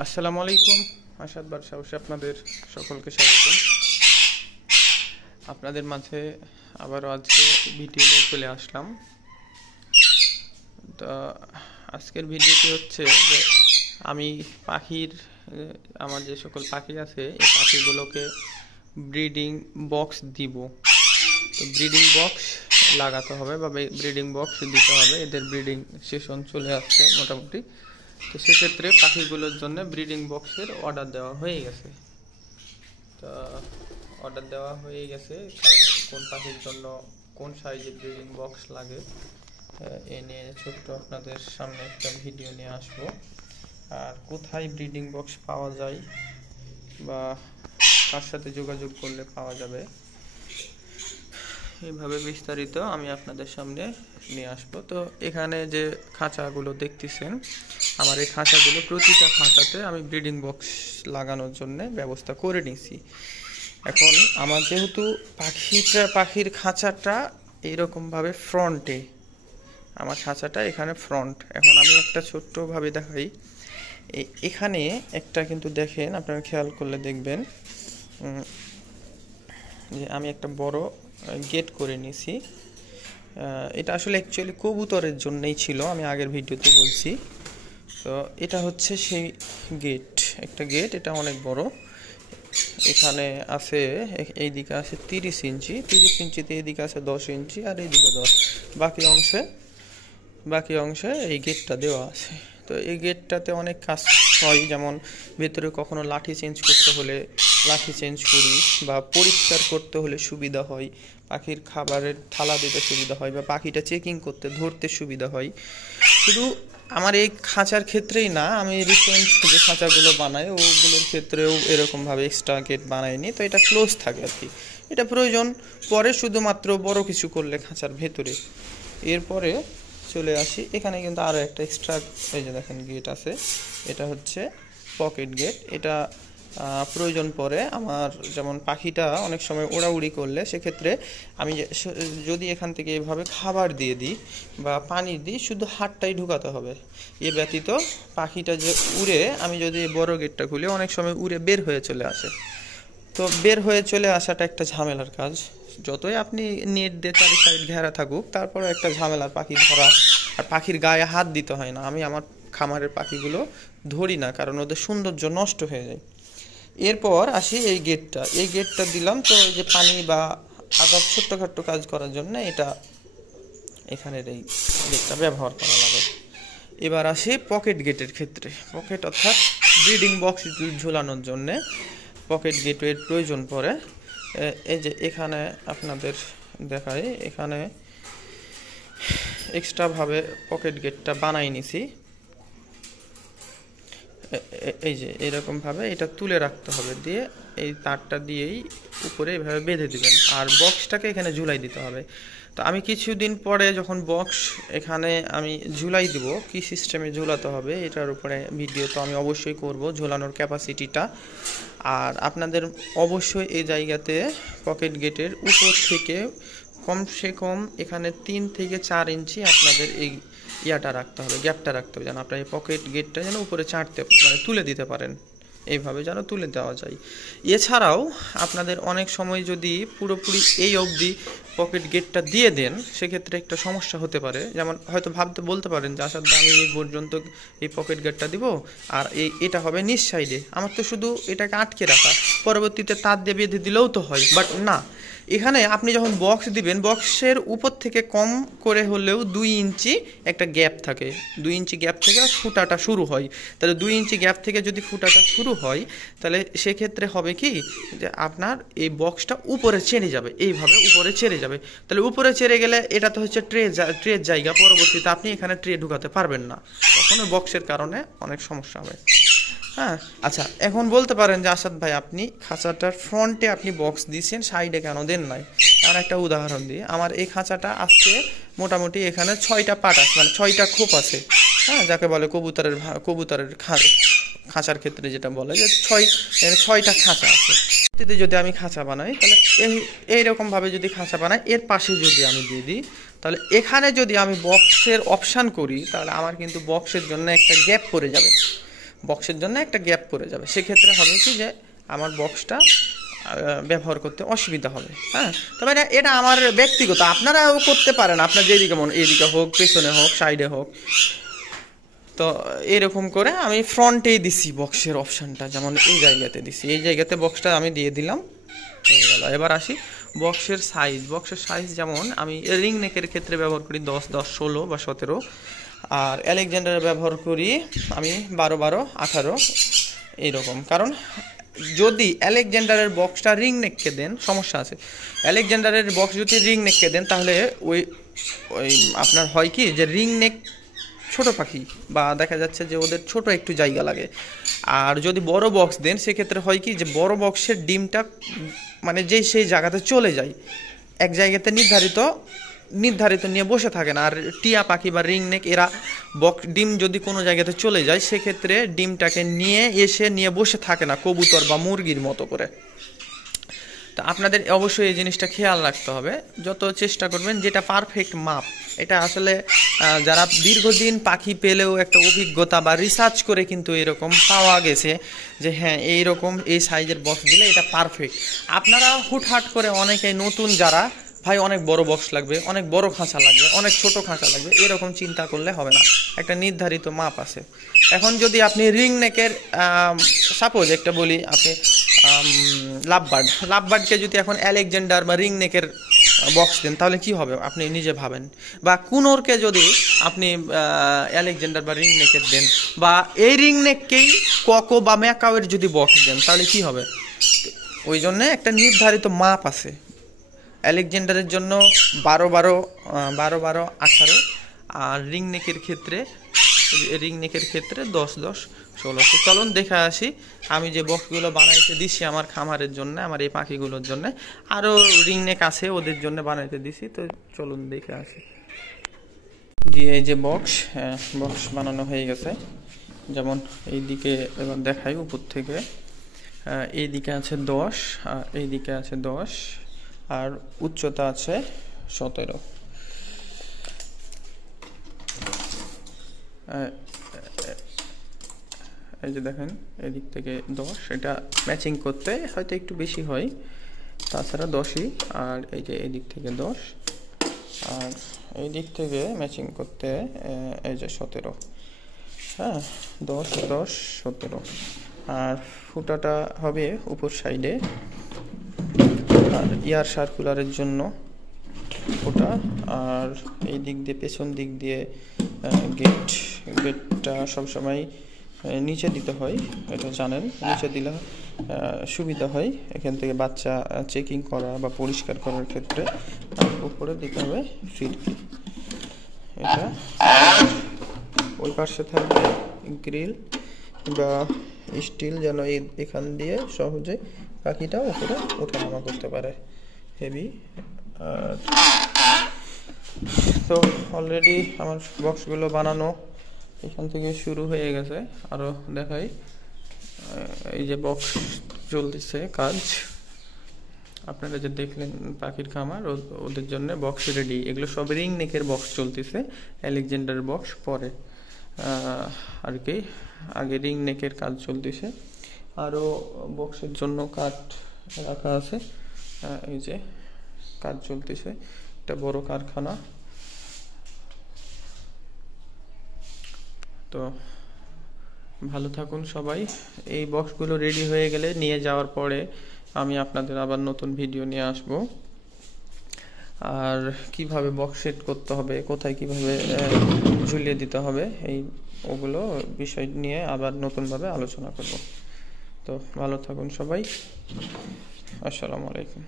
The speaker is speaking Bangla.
আসসালামু আলাইকুম। আসাদ বাদশা হাউসে আপনাদের সকলকে স্বাগতম। আপনাদের মাঝে আবারও আজকে ভিডিও নিয়ে চলে আসলাম। তো আজকের ভিডিওটি হচ্ছে যে আমি আমার যে সকল পাখি আছে এই পাখিগুলোকে ব্রিডিং বক্স দিব। তো ব্রিডিং বক্স লাগাতে হবে বা ব্রিডিং বক্স দিতে হবে। এদের ব্রিডিং সেশন চলে আসছে মোটামুটি। তো সেক্ষেত্রে পাখিগুলোর জন্য ব্রিডিং বক্সের অর্ডার দেওয়া হয়ে গেছে। তো অর্ডার দেওয়া হয়ে গেছে কোন পাখির জন্য কোন সাইজের ব্রিডিং বক্স লাগে এ নিয়ে ছোট্ট আপনাদের সামনে একটা ভিডিও নিয়ে আসবো। আর কোথায় ব্রিডিং বক্স পাওয়া যায় বা কার সাথে যোগাযোগ করলে পাওয়া যাবে এইভাবে বিস্তারিত আমি আপনাদের সামনে নিয়ে আসবো। তো এখানে যে খাঁচাগুলো দেখতেছেন, আমার এই খাঁচাগুলো প্রতিটা খাঁচাতে আমি ব্রিডিং বক্স লাগানোর জন্য ব্যবস্থা করে নিয়েছি। এখন আমার যেহেতু পাখির খাঁচাটা এইরকমভাবে ফ্রন্টে, আমার খাঁচাটা এখানে ফ্রন্ট। এখন আমি একটা ছোট্টভাবে দেখাই। এখানে একটা কিন্তু দেখেন, আপনারা খেয়াল করলে দেখবেন যে আমি একটা বড় গেট করে নিয়েছি। এটা আসলে অ্যাকচুয়ালি কবুতরের জন্যই ছিল, আমি আগের ভিডিওতে বলছি। তো এটা হচ্ছে সেই গেট, একটা গেট, এটা অনেক বড়। এখানে আছে, এই দিকে আছে 30 ইঞ্চি, 30 ইঞ্চিতে এইদিকে আছে 10 ইঞ্চি, আর এইদিকে 10। বাকি অংশে এই গেটটা দেওয়া আছে। তো এই গেটটাতে অনেক কাজ হয়, যেমন ভেতরে কখনো লাঠি চেঞ্জ করতে হলে লাঠি চেঞ্জ করি, বা পরিষ্কার করতে হলে সুবিধা হয়, পাখির খাবারের থালা দিতে সুবিধা হয়, বা পাখিটা চেকিং করতে ধরতে সুবিধা হয়। শুধু আমার এই খাঁচার ক্ষেত্রেই না, আমি রিসেন্ট যে খাঁচাগুলো বানাই ওগুলোর ক্ষেত্রেও এরকমভাবে এক্সট্রা গেট বানাইনি। তো এটা ক্লোজ থাকে আর কি, এটা প্রয়োজন পরে শুধুমাত্র বড় কিছু করলে খাঁচার ভেতরে। এরপরে চলে আসি, এখানে কিন্তু আরও একটা এক্সট্রা, এই যে দেখেন গেট আছে, এটা হচ্ছে পকেট গেট। এটা প্রয়োজন পড়ে আমার, যেমন পাখিটা অনেক সময় ওড়াউড়ি করলে সেক্ষেত্রে আমি যদি এখান থেকে এভাবে খাবার দিয়ে দিই বা পানি দিই, শুধু হাতটাই ঢুকাতে হবে। এ ব্যতীত পাখিটা যে উড়ে, আমি যদি বড় গেটটা খুলি অনেক সময় উড়ে বের হয়ে চলে আসে। তো বের হয়ে চলে আসাটা একটা ঝামেলার কাজ। যতই আপনি নেট দিয়ে চারি সাইড ঘেরা থাকুক, তারপরে একটা ঝামেলার পাখি ধরা, আর পাখির গায়ে হাত দিতে হয় না। আমি আমার খামারের পাখিগুলো ধরি না, কারণ ওদের সৌন্দর্য নষ্ট হয়ে যায়। এরপর আসি এই গেটটা দিলাম। তো এই যে পানি বা আদার ছোট্টখাট্ট কাজ করার জন্য এটা এখানের এই গেটটা ব্যবহার করা লাগে। এবার আসি পকেট গেটের ক্ষেত্রে। পকেট অর্থাৎ ব্রিডিং বক্স ঝোলানোর জন্যে পকেট গেটওয়ের প্রয়োজন পড়ে। এই যে এখানে আপনাদের দেখাই, এখানে এক্সট্রাভাবে পকেট গেটটা বানাই নিছি। এই যে এরকমভাবে এটা তুলে রাখতে হবে, দিয়ে এই তারটা দিয়েই উপরে এভাবে বেঁধে দিবেন, আর বক্সটাকে এখানে ঝুলাই দিতে হবে। তো আমি কিছুদিন পরে যখন বক্স এখানে আমি ঝুলাই দিব, কি সিস্টেমে ঝুলাতে হবে এটার উপরে ভিডিও তো আমি অবশ্যই করব, ঝুলানোর ক্যাপাসিটিটা। আর আপনাদের অবশ্যই এই জায়গাতে পকেট গেটের উপর থেকে কমসে কম এখানে 3 থেকে 4 ইঞ্চি আপনাদের এই ইয়াটা রাখতে হবে, গ্যাপটা রাখতে হবে, যেন আপনার এই পকেট গেটটা যেন উপরে চাঁটতে, মানে তুলে দিতে পারেন, এইভাবে যেন তুলে দেওয়া যায়। এছাড়াও আপনাদের অনেক সময় যদি পুরোপুরি এই অবধি পকেট গেটটা দিয়ে দেন, সেক্ষেত্রে একটা সমস্যা হতে পারে। যেমন হয়তো বলতে পারেন যে আসাদ আমি এই পর্যন্ত এই পকেট গেটটা দিব, আর এটা হবে নিচ সাইডে, আমার তো শুধু এটাকে আটকে রাখা, পরবর্তীতে তার দিয়ে বেঁধে দিলেও তো হয়। বাট না, এখানে আপনি যখন বক্স দিবেন, বক্সের উপর থেকে কম করে হলেও 2 ইঞ্চি একটা গ্যাপ থাকে, 2 ইঞ্চি গ্যাপ থেকে ফুটাটা শুরু হয়। তাহলে 2 ইঞ্চি গ্যাপ থেকে যদি ফুটাটা শুরু হয়, তাহলে সেক্ষেত্রে হবে কি যে আপনার এই বক্সটা উপরে চেড়ে যাবে, এইভাবে উপরে চেড়ে যাবে। তাহলে উপরে চেড়ে গেলে এটা তো হচ্ছে ট্রের জায়গা, পরবর্তীতে আপনি এখানে ট্রে ঢুকাতে পারবেন না, তখন ওই বক্সের কারণে অনেক সমস্যা হবে। হ্যাঁ, আচ্ছা, এখন বলতে পারেন যে আসাদ ভাই আপনি খাঁচাটার ফ্রন্টে আপনি বক্স দিয়েছেন, সাইডে কেন দেন নাই? তার একটা উদাহরণ দিই। আমার এই খাঁচাটা আজকে মোটামুটি এখানে 6টা পাট আছে, মানে 6টা খোপ আছে। হ্যাঁ, যাকে বলে কবুতরের খাঁচার ক্ষেত্রে যেটা বলে যে 6টা খাঁচা আছে। যদি আমি খাঁচা বানাই, তাহলে এইরকমভাবে যদি খাঁচা বানাই, এর পাশে যদি আমি দিয়ে দিই, তাহলে এখানে যদি আমি বক্সের অপশান করি, তাহলে আমার কিন্তু বক্সের জন্য একটা গ্যাপ পড়ে যাবে। বক্সের জন্য একটা গ্যাপ পড়ে যাবে, সেক্ষেত্রে হবে কি যে আমার বক্সটা ব্যবহার করতে অসুবিধা হবে। হ্যাঁ, তবে এটা আমার ব্যক্তিগত, আপনারাও করতে পারেন, আপনার যেদিকে মন, এদিকে হোক, পেছনে হোক, সাইডে হোক। তো এরকম করে আমি ফ্রন্টেই দিছি বক্সের অপশানটা, যেমন এই জায়গাতে দিছি, এই জায়গাতে বক্সটা আমি দিয়ে দিলাম, হয়ে গেল। এবার আসি বক্সের সাইজ। বক্সের সাইজ যেমন আমি রিং নেকের ক্ষেত্রে ব্যবহার করি 10, 10, 16 বা 17, আর আলেকজান্ডার ব্যবহার করি আমি 12, 12, 18 এইরকম। কারণ যদি আলেকজান্ডারের বক্সটা রিং নেককে দেন, সমস্যা আছে। আলেকজান্ডারের বক্স যদি রিং নেককে দেন, তাহলে ওই ওই আপনার হয় কি যে রিং নেক ছোট পাখি, বা দেখা যাচ্ছে যে ওদের ছোট একটু জায়গা লাগে। আর যদি বড় বক্স দেন, সেক্ষেত্রে হয় কি যে বড় বক্সের ডিমটা মানে যেই সেই জায়গাতে চলে যায়, এক জায়গাতে নির্ধারিত নিয়ে বসে থাকে না। আর টিয়া পাখি বা রিং নেক এরা ডিম যদি কোনো জায়গাতে চলে যায়, সেক্ষেত্রে ডিমটাকে নিয়ে বসে থাকে না কবুতর বা মুরগির মতো করে। তো আপনাদের অবশ্যই এই জিনিসটা খেয়াল রাখতে হবে, যত চেষ্টা করবেন যেটা পারফেক্ট মাপ। এটা আসলে যারা দীর্ঘদিন পাখি পেলেও একটা অভিজ্ঞতা বা রিসার্চ করে কিন্তু এরকম পাওয়া গেছে যে হ্যাঁ এইরকম এই সাইজের বক্স দিলে এটা পারফেক্ট। আপনারা হুটহাট করে অনেকেই নতুন যারা, ভাই অনেক বড় বক্স লাগবে, অনেক বড় খাঁচা লাগবে, অনেক ছোট খাঁচা লাগবে, এরকম চিন্তা করলে হবে না। একটা নির্ধারিত মাপ আছে। এখন যদি আপনি রিং নেকের সাপোজ একটা বলি, আপনি লাভবার্ডকে যদি এখন আলেকজান্ডার বা রিং নেকের বক্স দেন, তাহলে কি হবে আপনি নিজে ভাবেন। বা কুনোরকে যদি আপনি আলেকজান্ডার বা রিং নেকের দেন, বা এই রিং নেককেই ককো বা ম্যাকাওয়ের যদি বক্স দেন, তাহলে কি হবে। ওই জন্যে একটা নির্ধারিত মাপ আছে। আলেকজান্ডারের জন্য 12, 12, 12, 18, আর রিং নেকের ক্ষেত্রে 10, 10, 16। তো চলুন দেখে আসি আমি যে বক্সগুলো বানাইতে দিছি আমার খামারের জন্য, আমার এই পাখিগুলোর জন্য। আরও রিং নেক আছে ওদের জন্য বানাইতে দিছি, তো চলুন দেখে আসি। জি, এই যে বক্স বানানো হয়ে গেছে। যেমন এই দিকে এবার দেখাই উপর থেকে, এই দিকে আছে 10, আর এই দিকে আছে 10, আর উচ্চতা আছে 17। এই যে দেখেন এদিক থেকে 10, এটা ম্যাচিং করতে হয়তো একটু বেশি হয়, তাছাড়া 10ই। আর এই যে এদিক থেকে 10, আর এই দিক থেকে ম্যাচিং করতে এই যে 17। হ্যাঁ, 10, 10, 17। আর ফুটাটা হবে উপর সাইডে, আর এয়ার সার্কুলারের জন্য ওটা। আর এই দিক দিয়ে পেছন দিক দিয়ে গেটটা সবসময় নিচে দিতে হয়, এটা জানেন। নিচে দিলে সুবিধা হয় এখান থেকে বাচ্চা চেকিং করা বা পরিষ্কার করার ক্ষেত্রে। আর উপরে দিতে হবে ফিরকি। এটা ওই পাশে থাকবে গ্রিল বা স্টিল, যেন এখান দিয়ে সহজে পাখিটা উপরে ওঠানামা করতে পারে। হেভি। তো অলরেডি আমার বক্সগুলো বানানো এখান থেকে শুরু হয়ে গেছে। আরও দেখাই, এই যে বক্স চলতেছে কাজ, আপনারা যে দেখলেন পাখির খামার, ওদের জন্য বক্স রেডি। এগুলো সব রিং নেকের বক্স চলতেছে, আলেকজান্ডার বক্স পরে আর কি, আগে রিং নেকের কাজ চলতেছে। আরও বক্সের জন্য কাঠ রাখা আছে, এই যে কাজ চলতেছে, একটা বড় কারখানা। তো ভালো থাকুন সবাই। এই বক্সগুলো রেডি হয়ে গেলে নিয়ে যাওয়ার পরে আমি আপনাদের আবার নতুন ভিডিও নিয়ে আসব। আর কিভাবে বক্স সেট করতে হবে, কোথায় কিভাবে ঝুলিয়ে দিতে হবে, ওগুলো বিষয় নিয়ে আবার নতুনভাবে আলোচনা করব। তো ভালো থাকুন সবাই। আসসালামু আলাইকুম।